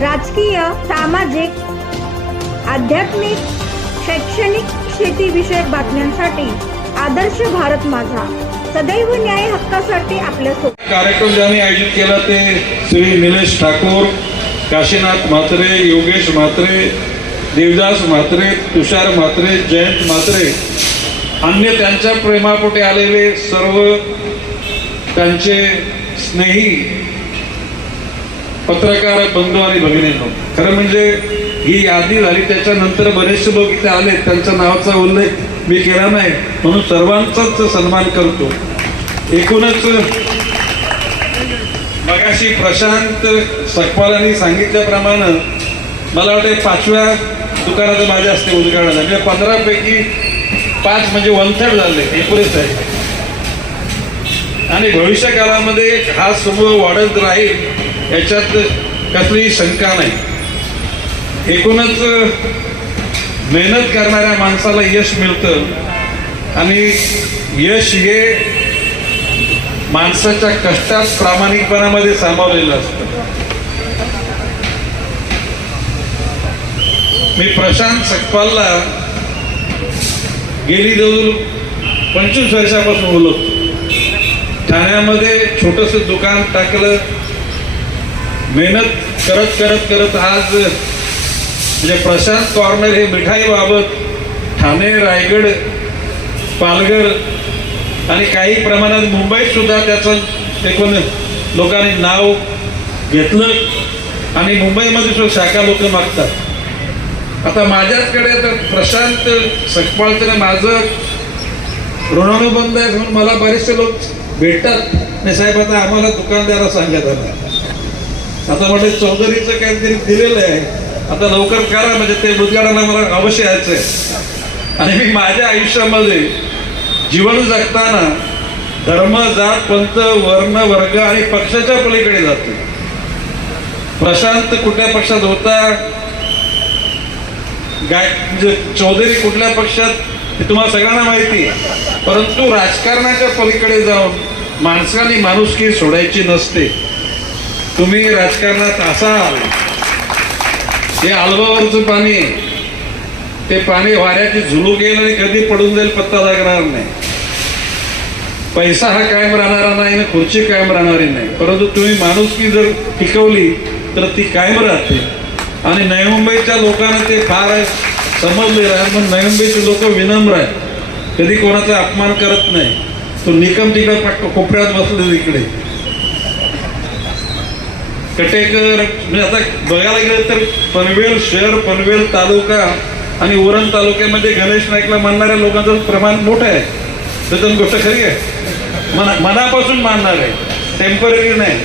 राजकीय सामाजिक आध्यात्मिक शैक्षणिक शेतीविषयक बातम्यांसाठी आदर्श भारत माझा. सदैव न्याय हक्कासाठी आपल्यासोबत कार्यक्रम ज्यांनी आयोजित केला ते श्री निलेश ठाकूर काशीनाथ म्हात्रे योगेश म्हात्रे देवदास म्हात्रे तुषार म्हात्रे जयंत म्हात्रे अन्य त्यांच्या प्रेमापोटे आलेले सर्व त्यांचे स्नेही पत्रकार बंधू आणि भगिनींनो खरं म्हणजे ही यादी झाली त्याच्यानंतर बरेचसे लोक इथे आले. त्यांच्या नावाचा उल्लेख मी केला नाही. म्हणून सर्वांचाच सन्मान करतो. एकूणच मगाशी प्रशांत सकपालांनी सांगितल्याप्रमाणे मला वाटते पाचव्या दुकानाचं माझ्या असते उद्घाटन म्हणजे पंधरापैकी पाच म्हणजे वन थर्ड झाले एकूणच आहे. आणि भविष्य काळामध्ये हा समूह वाढत राहील याच्यात कसलीही शंका नाही. एकूणच मेहनत करणाऱ्या माणसाला यश मिळतं आणि यश हे माणसाच्या कष्टात प्रामाणिकपणामध्ये सामावलेलं असतं. मी प्रशांत सकपालला गेली जवळ पंचवीस वर्षापासून बोलत ठाण्यामध्ये छोटस दुकान टाकलं मेहनत करत करत करत आज म्हणजे प्रशांत कॉर्नर हे मिठाई बाबत ठाणे रायगड पालघर आणि काही प्रमाणात मुंबईत सुद्धा त्याचं एकूण लोकांनी नाव घेतलं आणि मुंबईमध्ये सुद्धा शाखा लोक मागतात. आता माझ्याचकडे तर प्रशांत सकपाळचं माझं ऋणानुबंध आहे म्हणून मला बरेचसे लोक भेटतात. नाही साहेब आता आम्हाला दुकानदारा सांगत आता आता म्हणजे चौधरीचं काहीतरी दिलेलं आहे. आता लवकर करा म्हणजे ते उद्घाटनाला मला अवश्य यायचं आहे. आणि मी माझ्या आयुष्यामध्ये जीवन जगताना धर्म जात पंथ वर्ण वर्ग आणि पक्षाच्या पलीकडे जातो. प्रशांत कुठल्या पक्षात होता? गाय म्हणजे चौधरी कुठल्या पक्षात? हे तुम्हाला सगळ्यांना माहिती आहे. परंतु राजकारणाच्या पलीकडे जाऊन माणसाने माणुसकी सोडायची नसते. तुम्ही राजकारणात असाल हे आलबावरचं पाणी ते पाणी वाऱ्याची झुलूक येईल आणि कधी पडून जाईल पत्ता लागणार नाही. पैसा हा कायम राहणारा नाही आणि खुर्ची कायम राहणारी नाही. परंतु तुम्ही माणुसकी जर टिकवली तर ती कायम राहते. आणि नवी मुंबईच्या लोकांना ते फार समजलेलं आहे पण नवी मुंबईचे लोक विनम्र आहेत. कधी कोणाचा अपमान करत नाही. तो निकम तिकडे कोपऱ्यात बसले इकडे. कटेकर म्हणजे आता बघायला गेलं तर पनवेल शहर पनवेल तालुका आणि उरण तालुक्यामध्ये गणेश नाईकला मानणाऱ्या लोकांचं प्रमाण मोठं आहे. तर गोष्ट खरी आहे. मना मनापासून मानणार आहे. टेंपररी नाही.